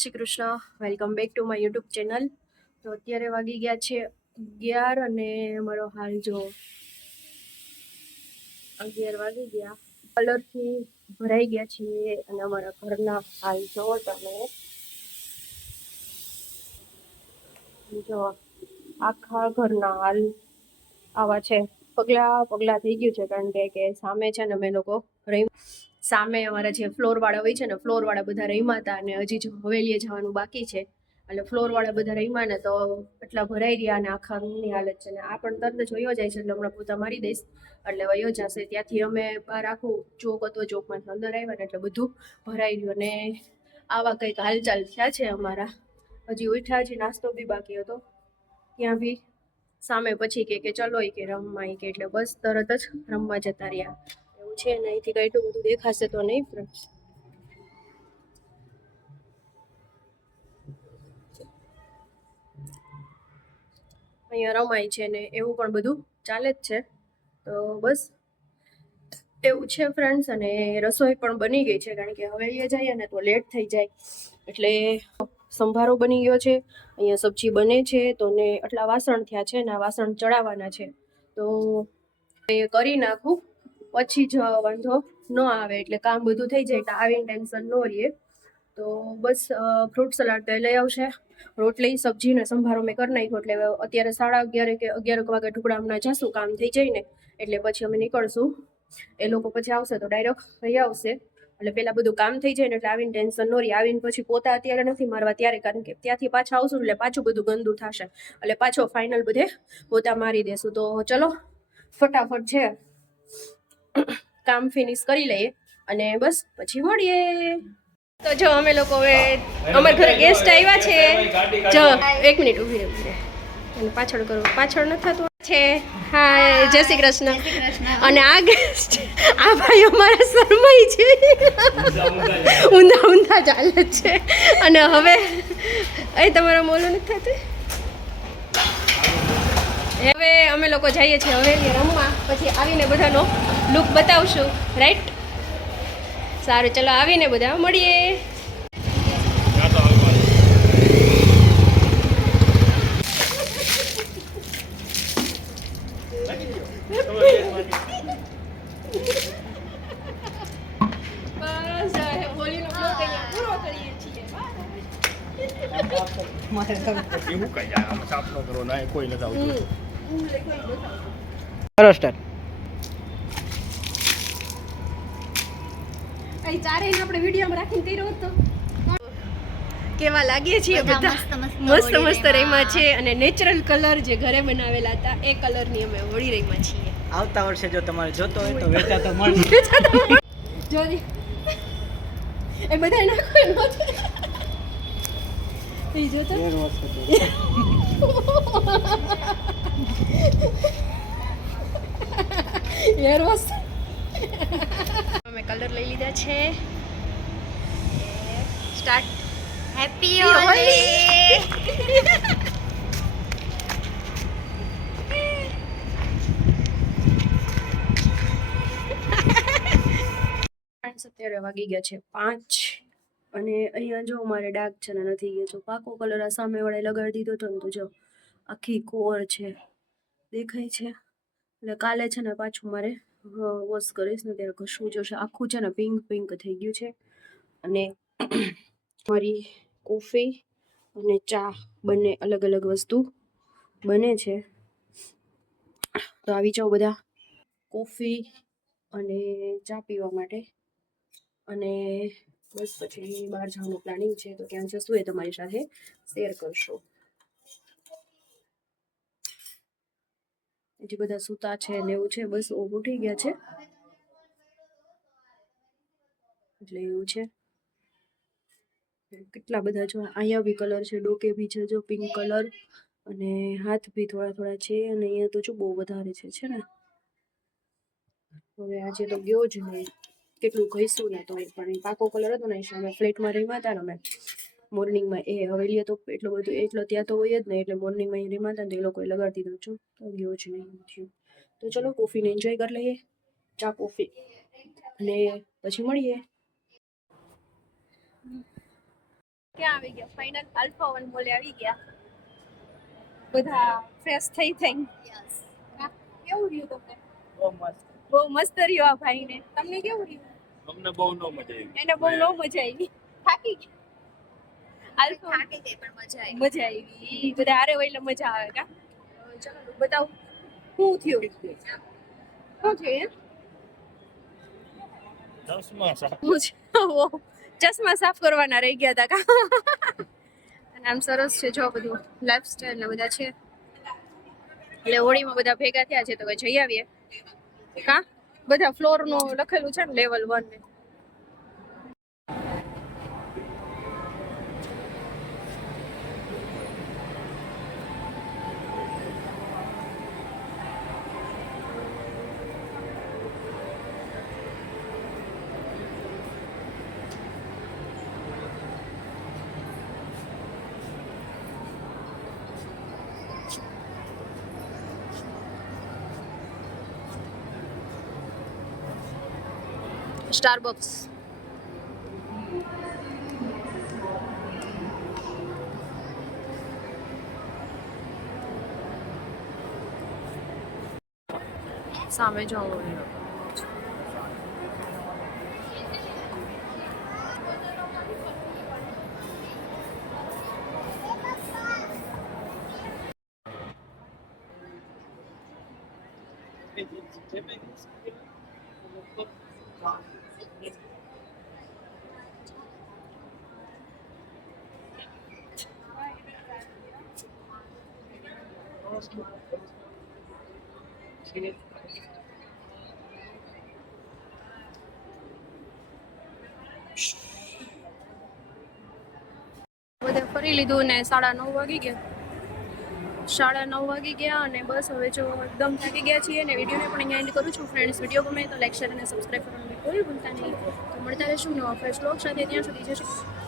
Shri Krishna. Welcome back to my YouTube channel. તો અત્યારે વાગી ગયા છે 11 અને અમારો હાલ જો 11 વાગી ગયા. કલરથી ભરાઈ ગયા છીએ અને અમારા ઘરના હાલ જો તમે જો આખા ઘરના હાલ આવા છે. પગલા થઈ ગયું છે કારણ કે સામે છે ને અમે લોકો સામે અમારા જે ફ્લોર વાળા હોય છે ને ફ્લોર વાળા બધા રહીમાં હતા અને હજી જો હવેલીએ જવાનું બાકી છે એટલે ફ્લોર વાળા બધા રહીમાં ને તો એટલા ભરાઈ રહ્યા અને આખા રૂમની હાલત છે ને આ પણ તરત જ વયો જાય છે એટલે હમણાં પોતા મારી દઈશ એટલે વયો જશે. ત્યાંથી અમે બહાર આખું ચોક હતો, ચોકમાંથી અંદર આવ્યા ને એટલે બધું ભરાઈ ગયું અને આવા કંઈક હાલચાલ થયા છે અમારા. હજી ઉઠ્યા હજી નાસ્તો બી બાકી હતો ત્યાં બી સામે પછી કે ચલો કે રમવા કે એટલે બસ તરત જ રમવા જતા રહ્યા એવું છે ને. અહીંથી કઈ એટલું બધું દેખાશે તો નહીં ફ્રેન્ડ્સ. અહીંયા રમાય છે ને એવું પણ બધું ચાલે જ છે. તો બસ એવું છે ફ્રેન્ડ્સ. અને રસોઈ પણ બની ગઈ છે કારણ કે હવેલીએ જઈએ ને તો લેટ થઈ જાય એટલે સંભારો બની ગયો છે. અહીંયા સબ્જી બને છે તો ને આટલા વાસણ થયા છે ને આ વાસણ ચડાવવાના છે તો એ કરી નાખું પછી જ વાંધો ન આવે એટલે કામ બધું થઈ જાય એટલે આવીને ટેન્શન ન રહીએ. તો બસ ફ્રૂટ સલાડ તો લઈ આવશે, રોટલી સબ્જી ને સંભારો મેં કરી નાખ્યો એટલે અત્યારે 11:30 કે 11 વાગે ટુકડામાં જશું કામ થઈ જાય ને એટલે પછી અમે નીકળશું. એ લોકો પછી આવશે તો ડાયરેક્ટ અહીં આવશે એટલે પેલા બધું કામ થઈ જાય ને એટલે આવીને ટેન્શન ન રહી. આવીને પછી પોતા અત્યારે નથી મારવા ત્યારે કારણ કે ત્યાંથી પાછા આવશું એટલે પાછું બધું ગંદુ થશે એટલે પાછો ફાઇનલ બધે પોતા મારી દેશું. તો ચલો ફટાફટ છે કામ ફિનિશ કરી લઈએ અને બસ પછી મળીએ. તો જો અમે લોકો હવે અમારા ઘરે ગેસ્ટ આવ્યા છે. જો 1 મિનિટ ઊભી રહે અને પાછળ કરો, પાછળ ન થતું છે. હા, જય શ્રી કૃષ્ણ. અને આ ગેસ્ટ આ ભાઈ અમારા શરમાઈ છે, ઊંધા ચાલે છે. અને હવે અહીં તમારા મોલું નથી થતું. હવે અમે લોકો જઈએ છીએ હવેલી રમવા, પછી આવીને બધાનો લુક બતાવશું. રાઈટ? સારું, ચલો આવીને બધા મળીએ. ચારેયને આપણે વિડીયોમાં રાખીને કર્યો હતો. કેવા લાગીએ છીએ બધા? મસ્ત મસ્ત રહીમાં છે અને નેચરલ કલર જે ઘરે બનાવેલા હતા એ કલરની અમે વળી રહીમાં છીએ. આવતા વર્ષે જો તમારે જોતો હોય તો વેચાતો મળે. જોજી એ બધા નાખો ન એ જોતો હેર વોશ. અમે કલર લઈ લીધા છે. સ્ટાર્ટ. હેપી હોલી. અત્યારે વાગી ગયા છે 5 અને અહીંયા જો અમારે ડાર્ક છે ને નથી ગયો. જો પાકો કલર આ સામે વાળા લગાડી દીધો હતો ને તો જો આખી કોર છે દેખાય છે એટલે કાલે છે ને પાછું મારે વોશ કરીશ ને ત્યારે ઘસવું જોશે. આખું છે ને પિંક થઈ ગયું છે. અને મારી કોફી અને ચા બંને અલગ અલગ વસ્તુ બને છે તો આવી જાઓ બધા કોફી અને ચા પીવા માટે. અને બસ પછી બહાર જવાનું પ્લાનિંગ છે તો ક્યાં જશું એ તમારી સાથે શેર કરશો. હજી બધા સૂતા છે ને એવું છે. બસ ઉઠી ગયા છે એટલે એવું છે. કેટલા બધા જો અહીંયા બી કલર છે, ડોકે બી છે જો પિંક કલર અને હાથ બી થોડા છે. અને અહીંયા તો જો બહુ વધારે છે ને. હવે આજે તો ગયો જ નહીં, કેટલું કહીશું ને તો પણ પાકો કલર હતો ને અમે ફ્લેટમાં રહીમાં હતા ને અમે મોર્નિંગમાં એ હવેલી તો એટલો ત્યાં તો હોય જ નહીં એટલે મોર્નિંગમાં એ રહીમાં હતા ને તો એ લોકોએ લગાડી દીધું છું તો ગયો જ નહીં થયું. તો ચલો કોફીને એન્જોય કરી લઈએ, ચા કોફી, અને પછી મળીએ. ક્યાં આવી ગયા ફાઇનલ આલ્ફા 1 મોલે આવી ગયા બધા ફ્રેશ થઈ થઈને હા, કેવું રહ્યું તમને બહુ મસ્ત. બહુ મસ્ત રહ્યું આ ભાઈને તમને કેવું રહ્યું અમને બહુ ન મજા આવી. એને બહુ ન મજા આવી થાકી ગયા આલ્ફા થાકી ગઈ પણ મજા આવી બધા હારે હોય એટલે મજા આવે કા ચલો બતાવો શું થયું એમ દસમા સાહેબ ચશ્મા સાફ કરવાના રહી ગયા હતા કા અને આમ સરસ છે જો બધું લાઈફસ્ટાઈલ ને બધા છે એટલે હોળીમાં બધા ભેગા થયા છે તો હવે જઈ આવીએ કા બધા ફ્લોર નું લખેલું છે ને લેવલ 1 ને સ્ટારબક્સ સામે જવું બધે ફરી લીધું ને 9:30 વાગી ગયા 9:30 વાગી ગયા અને બસ હવે જો એકદમ થાકી ગયા છીએ ને વિડીયોને પણ અહીંયા એન્ડ કરું છું ફ્રેન્ડ્સ વિડીયો ગમે તો લાઈક શેર અને સબસ્ક્રાઈબ કરવાનું કોઈ ભૂલતા નહીં તો મળતા રહેશું નવા ફ્રેશ વ્લોગ સાથે ત્યાં સુધી જય શ્રી કૃષ્ણ.